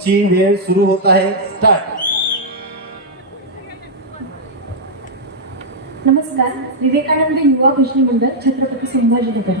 तुमची वेळ सुरू होत आहे. स्टार्ट नमस्कार. विवेकानंद युवा कृष्ण मंडळ छत्रपती संभाजीनगर.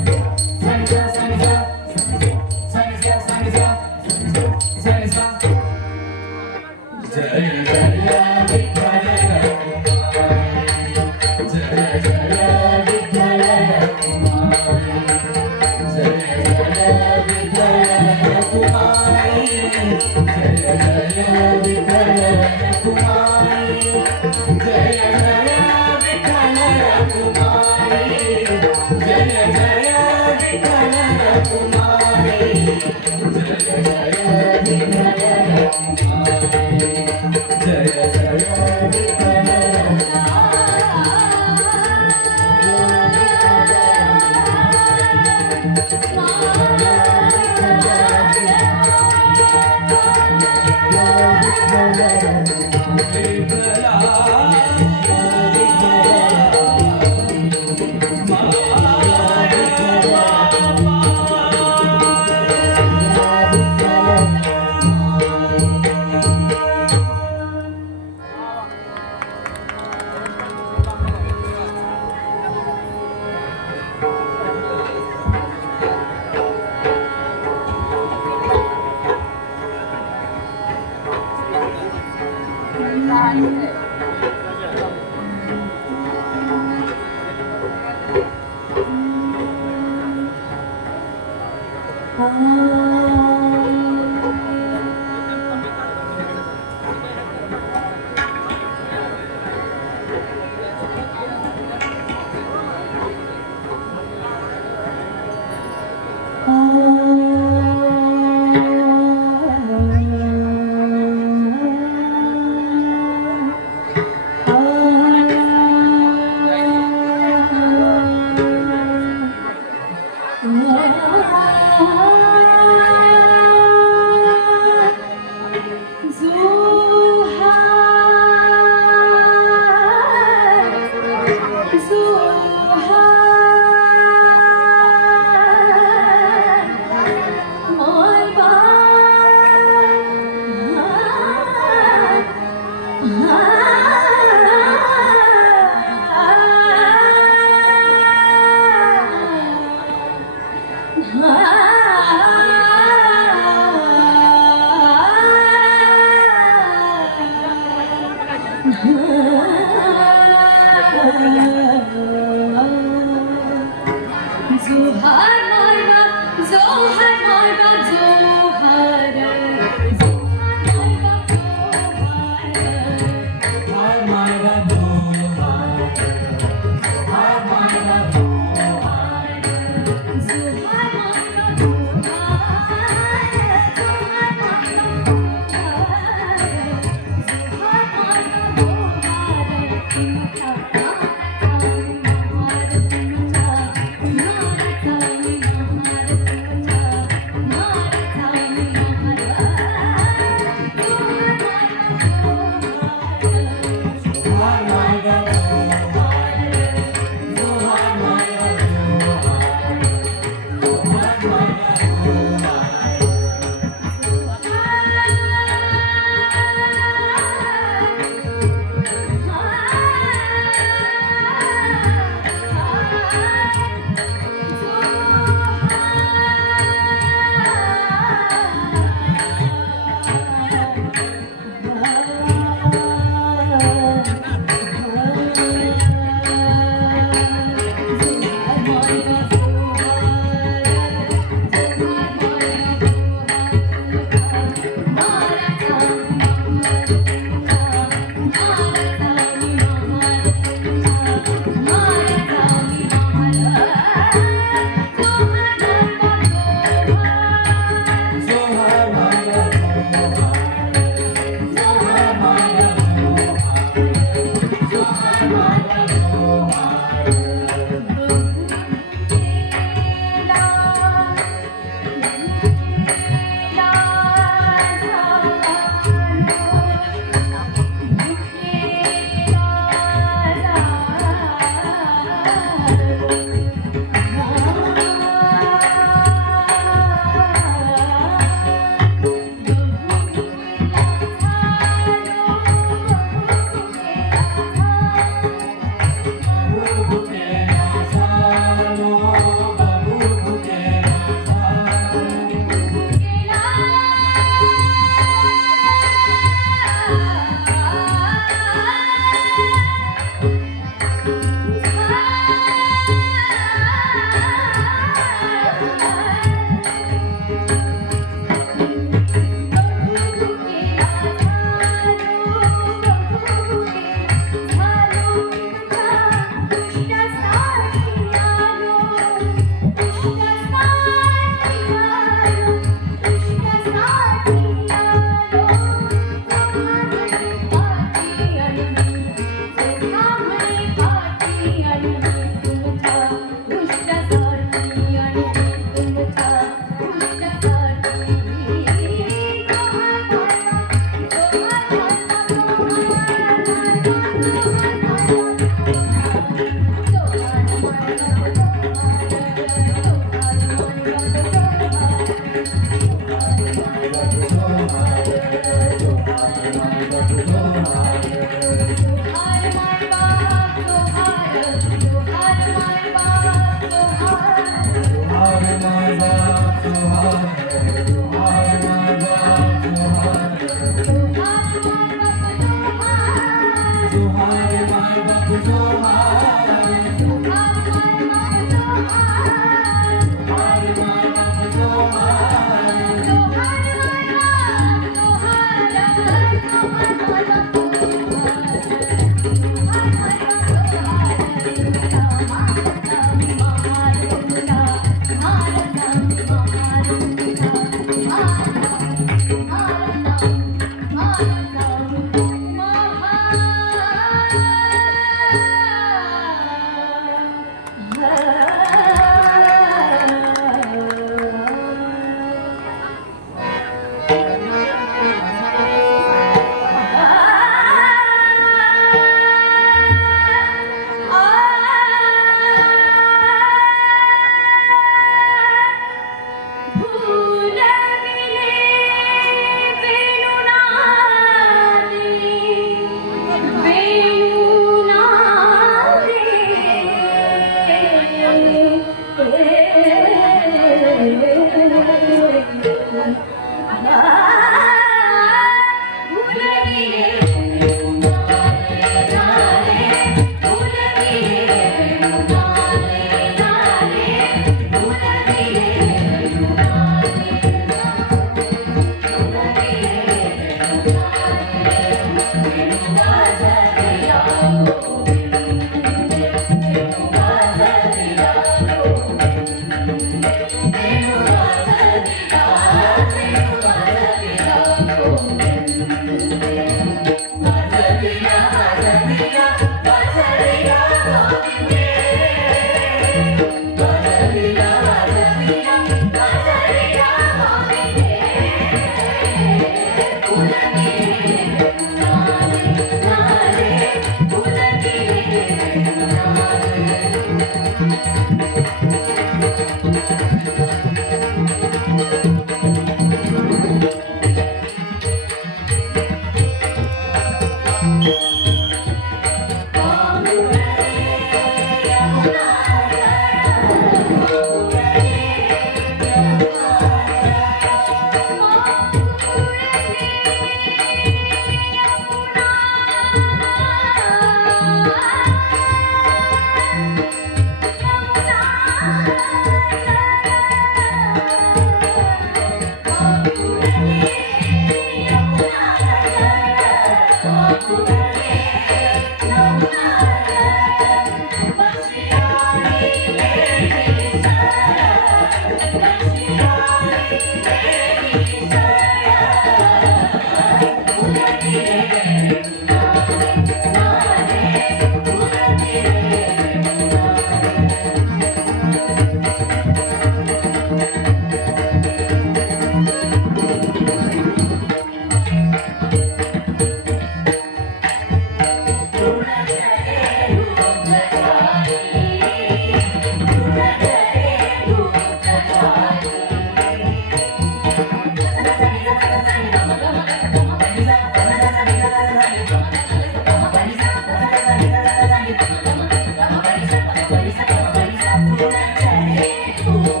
Oh.